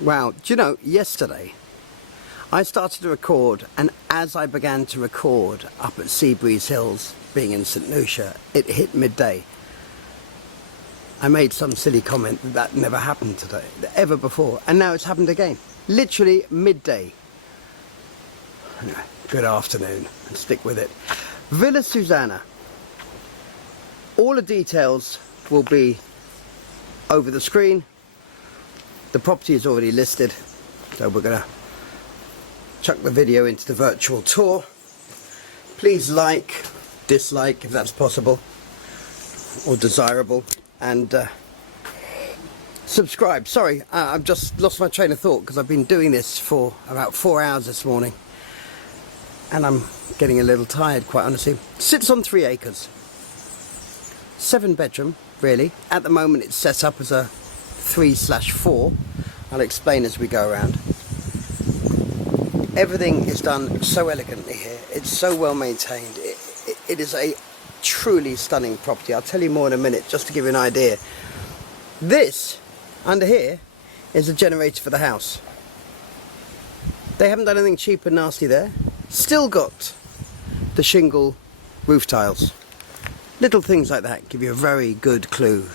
Wow, do you know, yesterday I started to record, and as I began to record up at Seabreeze Hills, being in St Lucia, it hit midday. I made some silly comment that never happened today, ever before, and now it's happened again. Literally midday. Anyway, good afternoon, and stick with it. Villa Susanna. All the details will be over the screen. The property is already listed, so we're going to chuck the video into the virtual tour. Please like, dislike if that's possible or desirable, and subscribe. Sorry, I've just lost my train of thought because I've been doing this for about 4 hours this morning and I'm getting a little tired, quite honestly. Sits on 3 acres, 7 bedroom really. At the moment it's set up as a 3/4. I'll explain as we go around. Everything is done so elegantly here. It's so well maintained. It is a truly stunning property. I'll tell you more in a minute, just to give you an idea. This under here is a generator for the house. They haven't done anything cheap and nasty there. Still got the shingle roof tiles. Little things like that give you a very good clue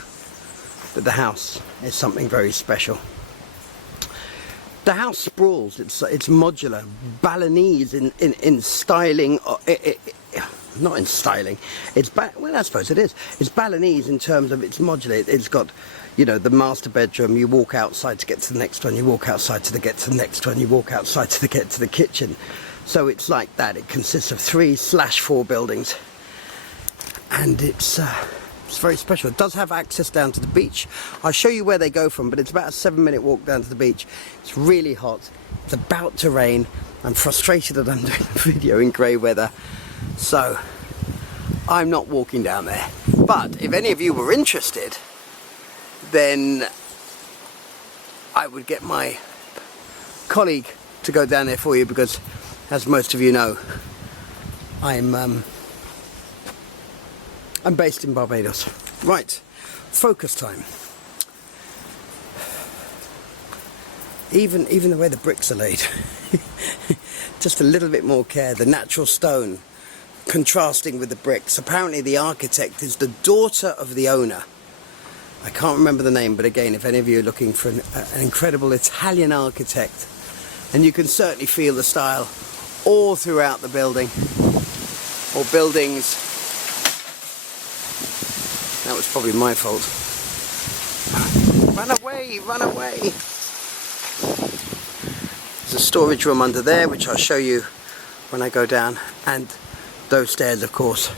that the house is something very special. The house sprawls. It's modular, Balinese in styling. Not in styling. Well, I suppose it is. It's Balinese in terms of it's modular. It's got, you know, the master bedroom. You walk outside to get to the next one. You walk outside to get to the next one. You walk outside to get to the kitchen. So it's like that. It consists of 3/4 buildings, and it's very special. It does have access down to the beach. I'll show you where they go from, but it's about a 7-minute walk down to the beach. It's really hot. It's about to rain. I'm frustrated that I'm doing the video in grey weather, so I'm not walking down there. But if any of you were interested, then I would get my colleague to go down there for you, because as most of you know, I'm based in Barbados. Right, focus time. Even the way the bricks are laid, just a little bit more care. The natural stone contrasting with the bricks. Apparently the architect is the daughter of the owner. I can't remember the name, but again, if any of you are looking for an incredible Italian architect, and you can certainly feel the style all throughout the building or buildings. That was probably my fault. Run away, run away. There's a storage room under there, which I'll show you when I go down. And those stairs, of course,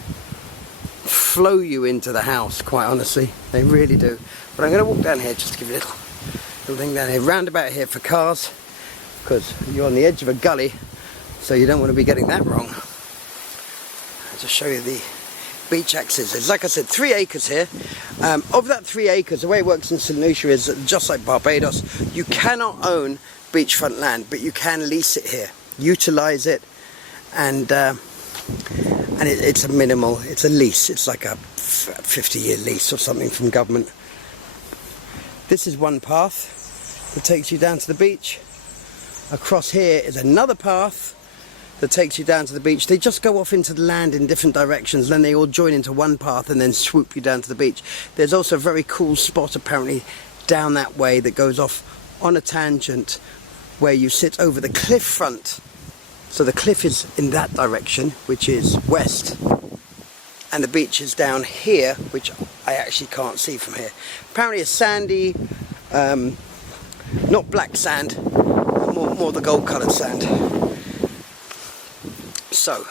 flow you into the house, quite honestly. They really do. But I'm going to walk down here just to give you a little thing down here. Roundabout here for cars, because you're on the edge of a gully, so you don't want to be getting that wrong. I'll just show you the beach access. It's, like I said, 3 acres here. Of that 3 acres, the way it works in St Lucia is just like Barbados. You cannot own beachfront land, but you can lease it here, utilize it, and it's a minimal. It's a lease. It's like a 50-year lease or something from government. This is one path that takes you down to the beach. Across here is another path that takes you down to the beach. They just go off into the land in different directions, then they all join into one path and then swoop you down to the beach. There's also a very cool spot apparently down that way that goes off on a tangent where you sit over the cliff front. So the cliff is in that direction, which is west, and the beach is down here, which I actually can't see from here. Apparently a sandy, not black sand, more the gold coloured sand. So,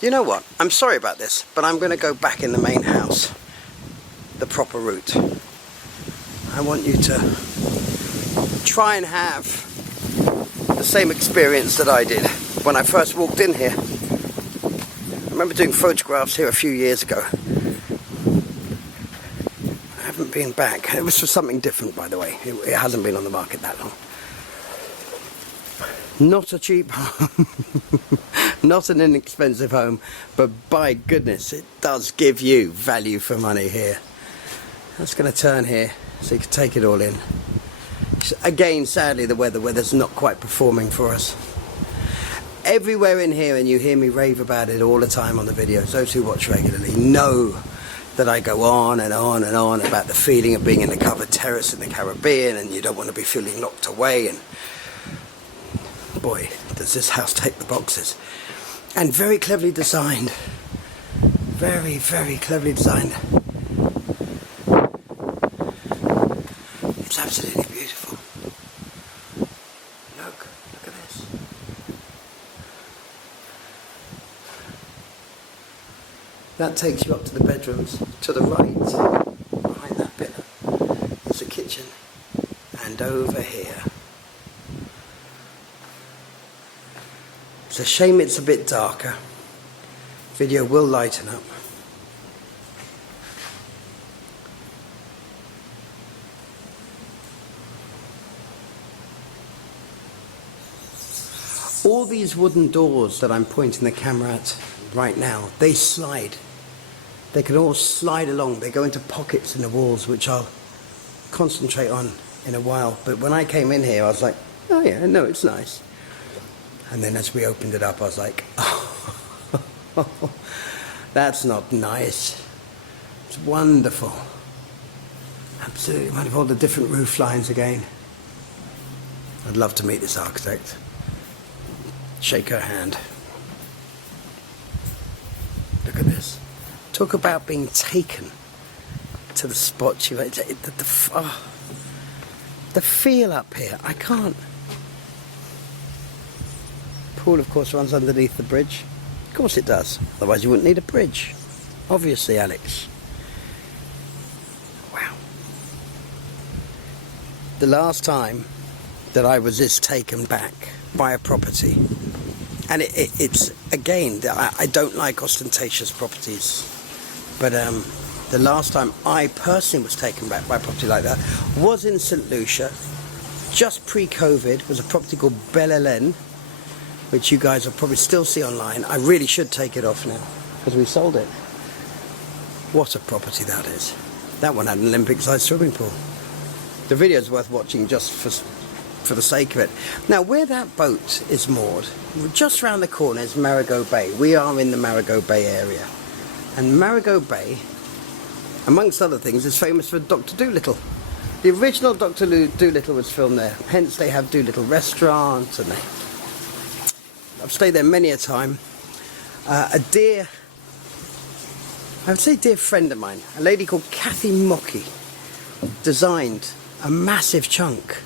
you know what, I'm sorry about this, but I'm going to go back in the main house, the proper route. I want you to try and have the same experience that I did when I first walked in here. I remember doing photographs here a few years ago. I haven't been back. It was for something different, by the way. It hasn't been on the market that long. Not a cheap home. Not an inexpensive home, but by goodness, it does give you value for money here. That's going to turn here so you can take it all in. Again, sadly, the weather's not quite performing for us. Everywhere in here, and you hear me rave about it all the time on the videos, those who watch regularly know that I go on and on and on about the feeling of being in a covered terrace in the Caribbean, and you don't want to be feeling locked away, and boy, does this house take the boxes. And very cleverly designed. Very, very cleverly designed. It's absolutely beautiful. Look at this. That takes you up to the bedrooms. To the right, behind that pillar, is the kitchen. And over here. It's a shame it's a bit darker. Video will lighten up. All these wooden doors that I'm pointing the camera at right now, they slide. They can all slide along. They go into pockets in the walls, which I'll concentrate on in a while. But when I came in here, I was like, oh yeah, no, it's nice. And then as we opened it up, I was like, oh, that's not nice. It's wonderful. Absolutely wonderful. The different roof lines again. I'd love to meet this architect. Shake her hand. Look at this. Talk about being taken to the spot. The feel up here. I can't. Pool, of course, runs underneath the bridge. Of course it does. Otherwise you wouldn't need a bridge. Obviously, Alex. Wow. The last time that I was this taken back by a property, and it's again, I don't like ostentatious properties, but the last time I personally was taken back by a property like that was in St. Lucia, just pre-COVID. Was a property called Belle Hélène, which you guys will probably still see online. I really should take it off now, because we sold it. What a property that is. That one had an Olympic-sized swimming pool. The video's worth watching just for the sake of it. Now, where that boat is moored, just round the corner is Marigot Bay. We are in the Marigot Bay area. And Marigot Bay, amongst other things, is famous for Dr. Dolittle. The original Dr. Dolittle was filmed there. Hence, they have Dolittle restaurants, and I've stayed there many a time. A dear, I would say dear friend of mine, a lady called Kathy Mocky, designed a massive chunk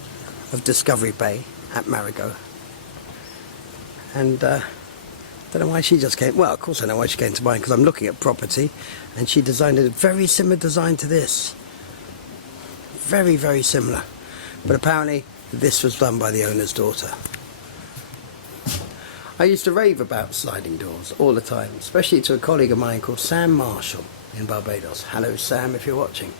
of Discovery Bay at Marigot. And don't know why she just came. Well, of course I know why she came to mine, because I'm looking at property, and she designed a very similar design to this. Very, very similar. But apparently this was done by the owner's daughter. I used to rave about sliding doors all the time, especially to a colleague of mine called Sam Marshall in Barbados. Hello Sam, if you're watching.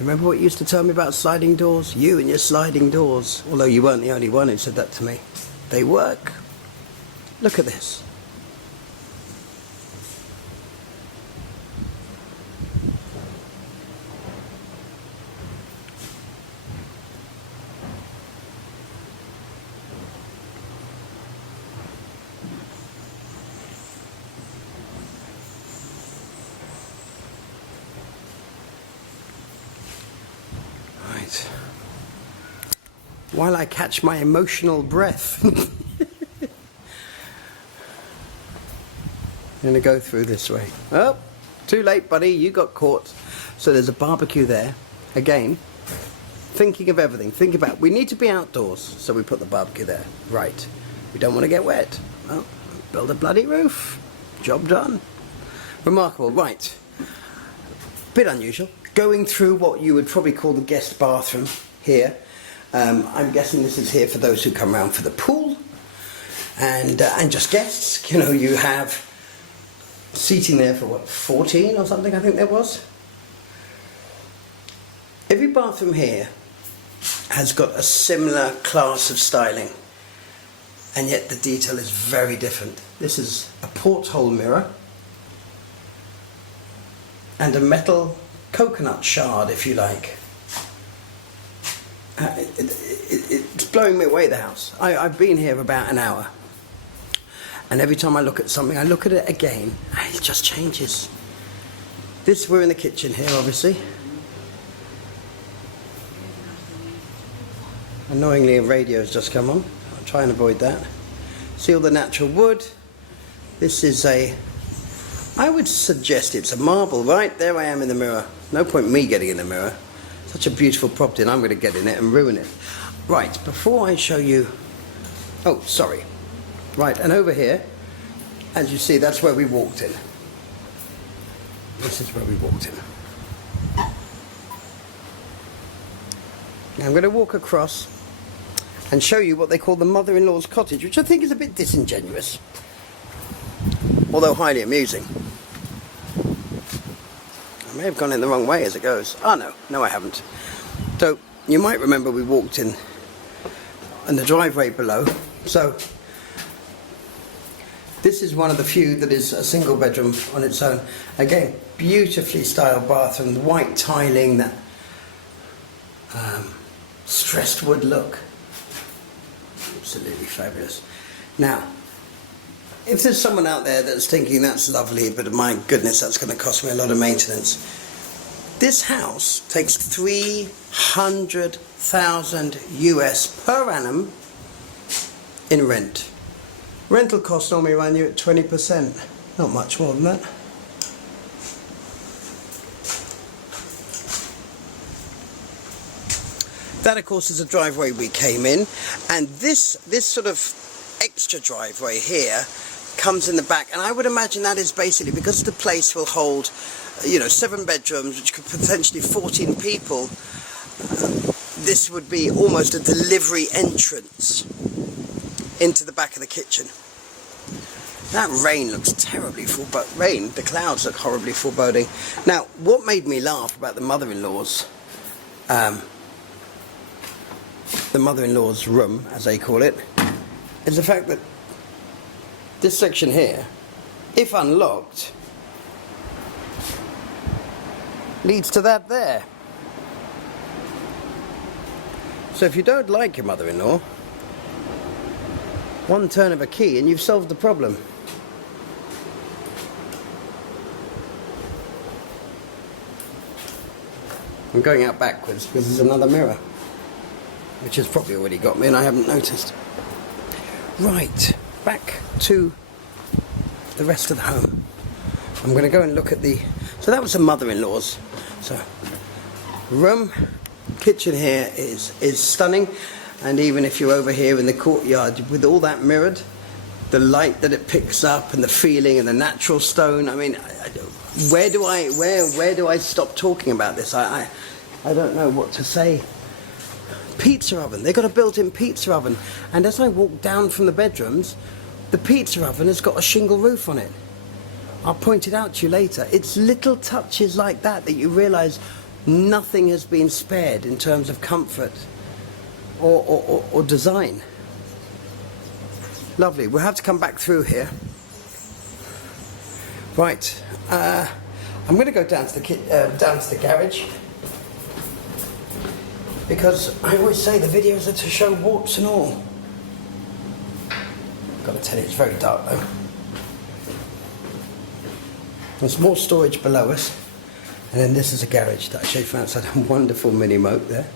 Remember what you used to tell me about sliding doors? You and your sliding doors. Although you weren't the only one who said that to me. They work. Look at this. While I catch my emotional breath. I'm going to go through this way. Oh, too late, buddy. You got caught. So there's a barbecue there. Again, thinking of everything. Think about, we need to be outdoors, so we put the barbecue there. Right. We don't want to get wet. Well, build a bloody roof. Job done. Remarkable. Right. Bit unusual. Going through what you would probably call the guest bathroom here. I'm guessing this is here for those who come around for the pool and just guests. You know, you have seating there for what, 14 or something I think there was. Every bathroom here has got a similar class of styling, and yet the detail is very different. This is a porthole mirror and a metal coconut shard, if you like. It's blowing me away, the house. I've been here about an hour, and every time I look at something, I look at it again, and it just changes. This, we're in the kitchen here, obviously. Annoyingly, a radio has just come on. I'll try and avoid that. See all the natural wood. This is I would suggest it's a marble. Right, there I am in the mirror. No point me getting in the mirror. Such a beautiful property, and I'm going to get in it and ruin it. Right, before I show you... Oh, sorry. Right, and over here, as you see, that's where we walked in. This is where we walked in. Now I'm going to walk across and show you what they call the mother-in-law's cottage, which I think is a bit disingenuous, although highly amusing. I may have gone in the wrong way as it goes. Oh no, I haven't. So you might remember we walked in the driveway below. So this is one of the few that is a single bedroom on its own. Again, beautifully styled bathroom, the white tiling, that stressed wood look. Absolutely fabulous. Now, if there's someone out there that's thinking that's lovely, but my goodness, that's going to cost me a lot of maintenance. This house takes $300,000 US per annum in rent. Rental costs normally run you at 20%, not much more than that. That, of course, is a driveway we came in, and this sort of extra driveway here comes in the back, and I would imagine that is basically because the place will hold, 7 bedrooms, which could potentially 14 people. This would be almost a delivery entrance into the back of the kitchen. That rain looks terribly foreboding. The clouds look horribly foreboding. Now, what made me laugh about the mother-in-law's room, as they call it, is the fact that this section here, if unlocked, leads to that there. So if you don't like your mother-in-law, one turn of a key and you've solved the problem. I'm going out backwards because there's another mirror, which has probably already got me and I haven't noticed. Right, back to the rest of the home. I'm going to go and look at so that was the mother-in-law's. So, room, kitchen here is stunning, and even if you're over here in the courtyard with all that mirrored, the light that it picks up and the feeling and the natural stone. I mean, where do I stop talking about this? I don't know what to say. Pizza oven. They've got a built-in pizza oven, and as I walk down from the bedrooms, the pizza oven has got a shingle roof on it. I'll point it out to you later. It's little touches like that you realise nothing has been spared in terms of comfort or design. Lovely. We'll have to come back through here. Right. I'm going to go down to the garage, because I always say the videos are to show warts and all. Got to tell you, it's very dark though. There's more storage below us, and then this is a garage that I showed you from outside. A wonderful mini moat there.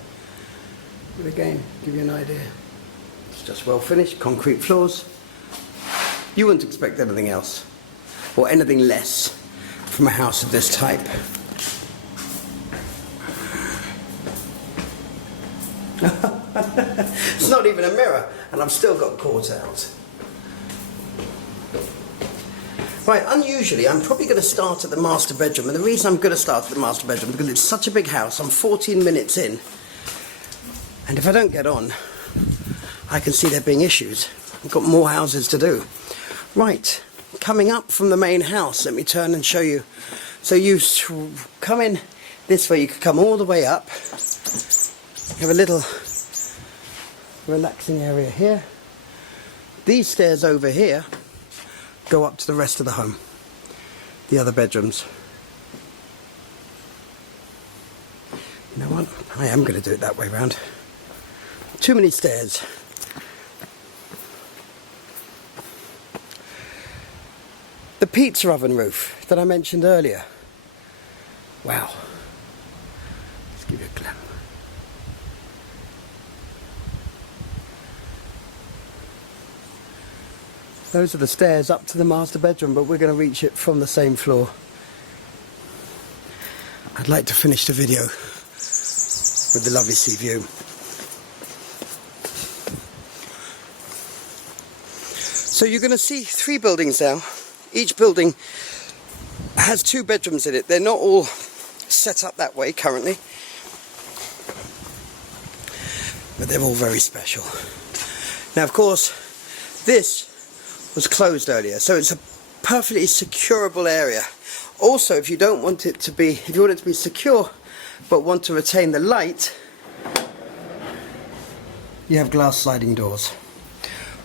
But again, give you an idea. It's just well finished, concrete floors. You wouldn't expect anything else, or anything less, from a house of this type. It's not even a mirror, and I've still got cords out. Right, unusually, I'm probably going to start at the master bedroom, and the reason I'm going to start at the master bedroom because it's such a big house. I'm 14 minutes in, and if I don't get on, I can see there being issues. I've got more houses to do. Right, coming up from the main house, let me turn and show you. So you come in this way, you can come all the way up. You have a little relaxing area here. These stairs over here go up to the rest of the home, the other bedrooms. You know what? I am going to do it that way round. Too many stairs. The pizza oven roof that I mentioned earlier. Wow. Let's give you a glimpse. Those are the stairs up to the master bedroom, but we're going to reach it from the same floor. I'd like to finish the video with the lovely sea view. So you're going to see 3 buildings now. Each building has 2 bedrooms in it. They're not all set up that way currently, but they're all very special. Now, of course, this was closed earlier, so it's a perfectly securable area. Also, if you don't want it to be, if you want it to be secure but want to retain the light, you have glass sliding doors,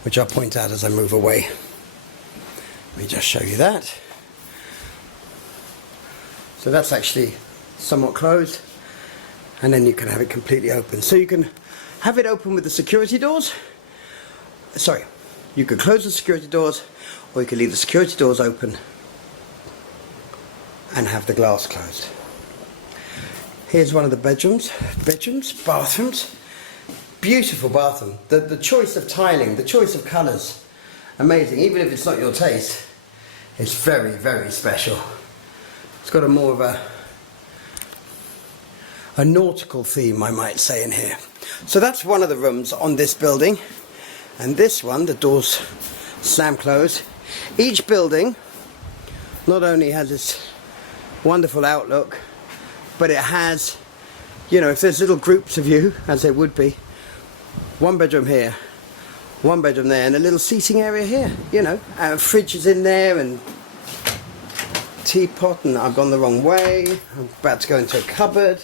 which I'll point out as I move away. Let me just show you that. So that's actually somewhat closed, and then you can have it completely open. So you can have it open with the security doors. Sorry, you could close the security doors, or you could leave the security doors open and have the glass closed. Here's one of the bathrooms, beautiful bathroom. The choice of tiling, the choice of colours, amazing. Even if it's not your taste, it's very, very special. It's got a more of a nautical theme, I might say, in here. So that's one of the rooms on this building, and this one, the doors slam closed. Each building not only has this wonderful outlook, but it has, you know, if there's little groups of you, as there would be, 1 bedroom here, 1 bedroom there, and a little seating area here, you know, and fridges in there, and teapot, and I've gone the wrong way, I'm about to go into a cupboard.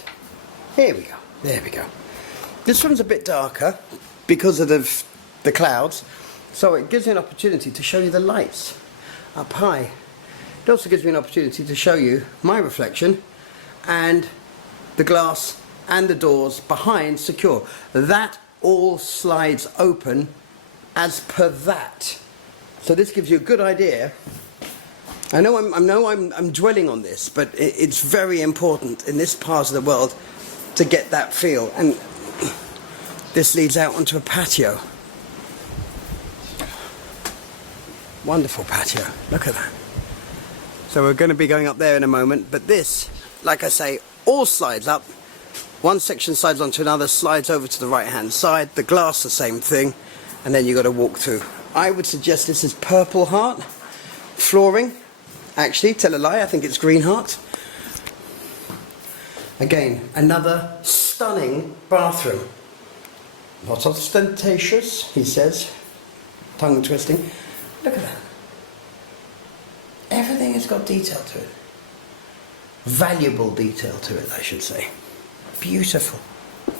Here we go, there we go. This one's a bit darker because of the clouds, so it gives me an opportunity to show you the lights up high. It also gives me an opportunity to show you my reflection and the glass and the doors behind secure. That all slides open as per that. So this gives you a good idea. I know I'm dwelling on this, but it's very important in this part of the world to get that feel. And this leads out onto a patio. Wonderful patio. Look at that. So we're going to be going up there in a moment, but this, like I say, all slides up. One section slides onto another, slides over to the right hand side. The glass, the same thing, and then you've got to walk through. I would suggest this is Purple Heart flooring. Actually, tell a lie, I think it's Green Heart. Again, another stunning bathroom. Not ostentatious, he says, tongue twisting. Look at that. Everything has got detail to it. Valuable detail to it, I should say. Beautiful.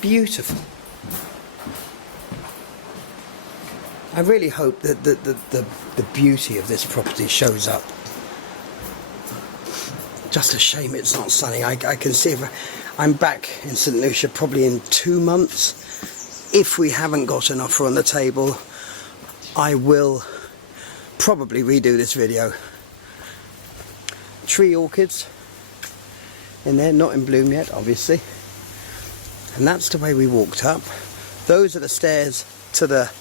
Beautiful. I really hope that the beauty of this property shows up. Just a shame it's not sunny. I can see if I'm back in St. Lucia probably in 2 months. If we haven't got an offer on the table, I will probably redo this video. Tree orchids in there, not in bloom yet, obviously. And that's the way we walked up. Those are the stairs to the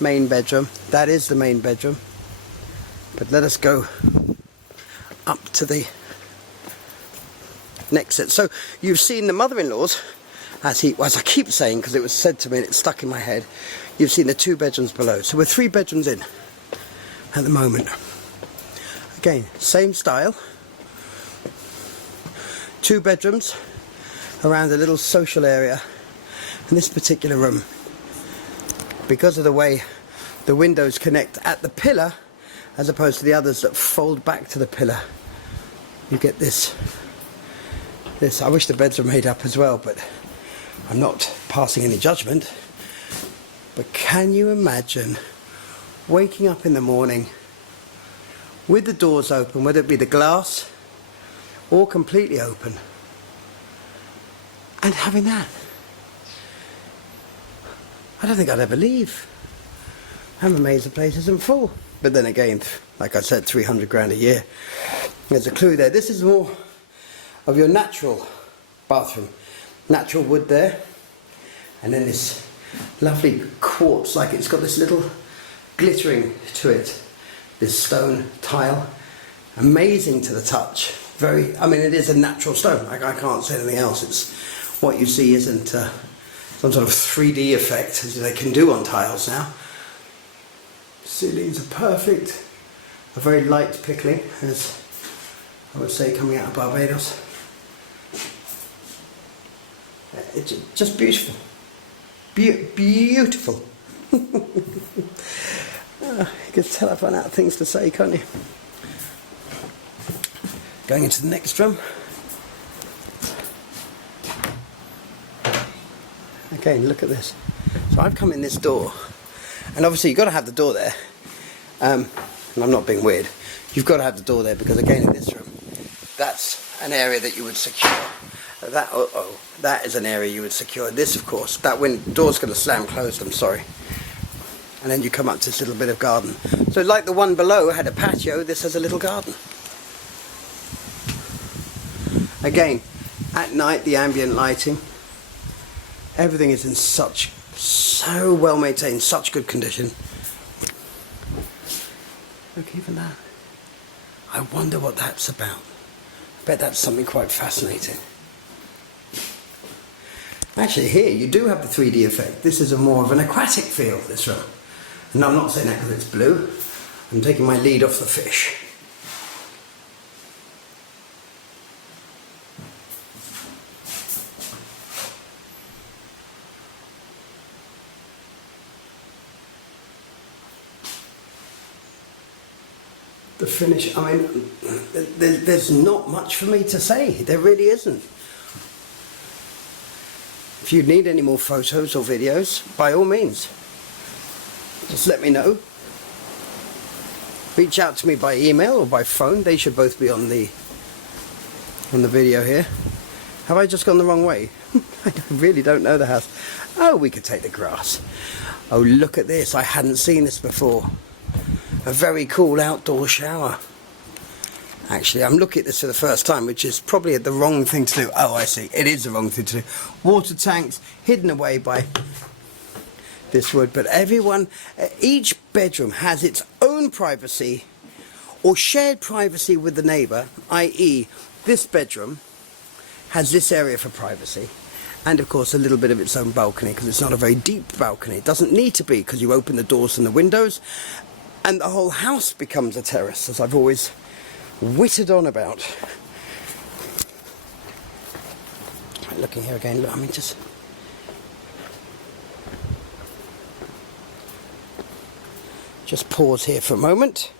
main bedroom. That is the main bedroom. But let us go up to the next set. So you've seen the mother-in-law's, as I keep saying, because it was said to me and it's stuck in my head. You've seen the 2 bedrooms below. So we're 3 bedrooms in at the moment. Again, same style. 2 bedrooms around a little social area. And this particular room, because of the way the windows connect at the pillar as opposed to the others that fold back to the pillar, you get this. I wish the beds were made up as well, but I'm not passing any judgment. But can you imagine waking up in the morning with the doors open, whether it be the glass or completely open, and having that. I don't think I'd ever leave. I'm amazed the place isn't full. But then again, like I said, 300 grand a year. There's a clue there. This is more of your natural bathroom. Natural wood there. And then this lovely quartz, like it's got this little glittering to it. This stone tile. Amazing to the touch. Very, I mean, it is a natural stone. I can't say anything else. It's what you see isn't some sort of 3D effect, as they can do on tiles now. Ceilings are perfect. A very light pickling, as I would say, coming out of Barbados. It's just beautiful. Beautiful. You can tell I've run out of things to say, can't you? Going into the next room. Again, look at this. So I've come in this door, and obviously you've got to have the door there. And I'm not being weird. You've got to have the door there because, again, in this room, that's an area that you would secure. That is an area you would secure. This, of course, that door's going to slam closed. I'm sorry. And then you come up to this little bit of garden. So, like the one below had a patio, this has a little garden. Again, at night, the ambient lighting. Everything is in so well maintained, such good condition. Look, even that. I wonder what that's about. I bet that's something quite fascinating. Actually, here you do have the 3D effect. This is more of an aquatic feel, this room. And I'm not saying that because it's blue. I'm taking my lead off the fish. The finish, I mean, there's not much for me to say. There really isn't. If you need any more photos or videos, by all means, just let me know. Reach out to me by email or by phone. They should both be on the video here. Have I just gone the wrong way? I really don't know the house. Oh, we could take the grass. Oh, look at this. I hadn't seen this before. A very cool outdoor shower. Actually, I'm looking at this for the first time, which is probably the wrong thing to do. Oh, I see. It is the wrong thing to do. Water tanks hidden away by this wood. But each bedroom has its own privacy or shared privacy with the neighbour, i.e. this bedroom has this area for privacy. And of course a little bit of its own balcony, because it's not a very deep balcony. It doesn't need to be, because you open the doors and the windows and the whole house becomes a terrace, as I've always whittled on about. Right, looking here again, look, I mean, just pause here for a moment.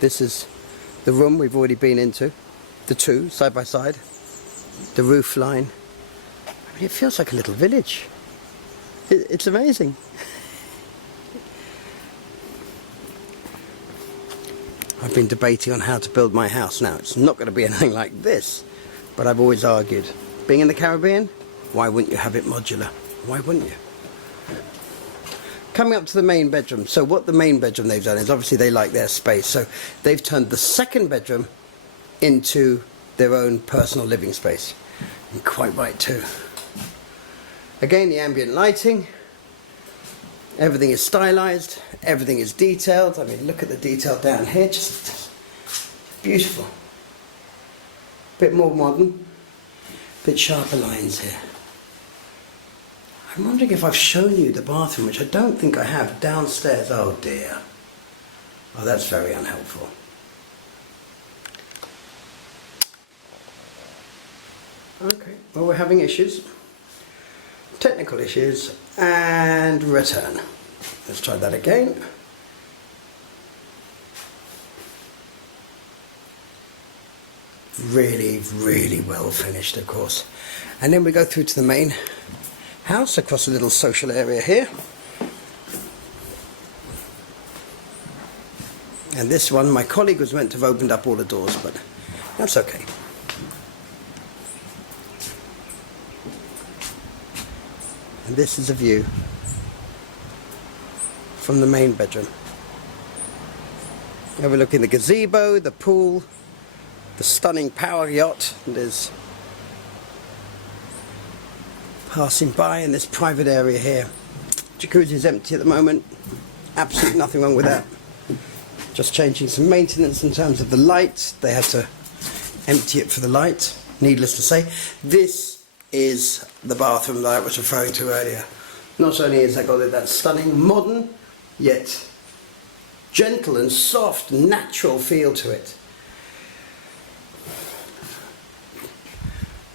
This is the room we've already been into, the two side by side, the roof line. I mean, it feels like a little village. It's amazing. I've been debating on how to build my house now. It's not going to be anything like this, but I've always argued, being in the Caribbean, why wouldn't you have it modular? Why wouldn't you? Coming up to the main bedroom. So what the main bedroom they've done is, obviously they like their space, so they've turned the second bedroom into their own personal living space. And quite right too. Again, the ambient lighting. Everything is stylized, everything is detailed. I mean, look at the detail down here, just beautiful. Bit more modern, bit sharper lines here. I'm wondering if I've shown you the bathroom, which I don't think I have, downstairs. Oh dear. Oh, that's very unhelpful. Okay, well, we're having issues. Technical issues, and return. Let's try that again. Really, really well finished, of course. And then we go through to the main house, across a little social area here. And this one, my colleague was meant to have opened up all the doors, but that's okay. And this is a view from the main bedroom. Overlooking the gazebo, the pool, the stunning power yacht. And there's passing by in this private area here. Jacuzzi is empty at the moment. Absolutely nothing wrong with that. Just changing some maintenance in terms of the light. They had to empty it for the light, needless to say. This is the bathroom that I was referring to earlier. Not only has it got that stunning, modern, yet gentle and soft, natural feel to it,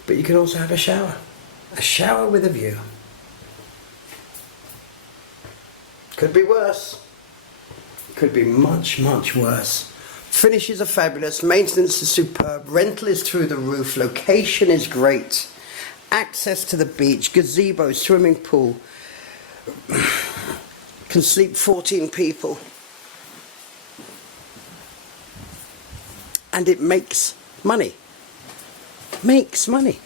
but you can also have a shower with a view. Could be worse. Could be much, much worse. Finishes are fabulous, maintenance is superb, rental is through the roof, location is great, access to the beach, gazebo, swimming pool, can sleep 14 people, and it makes money. Makes money.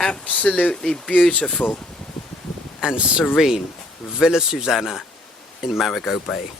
Absolutely beautiful and serene Villa Susanna in Marigot Bay.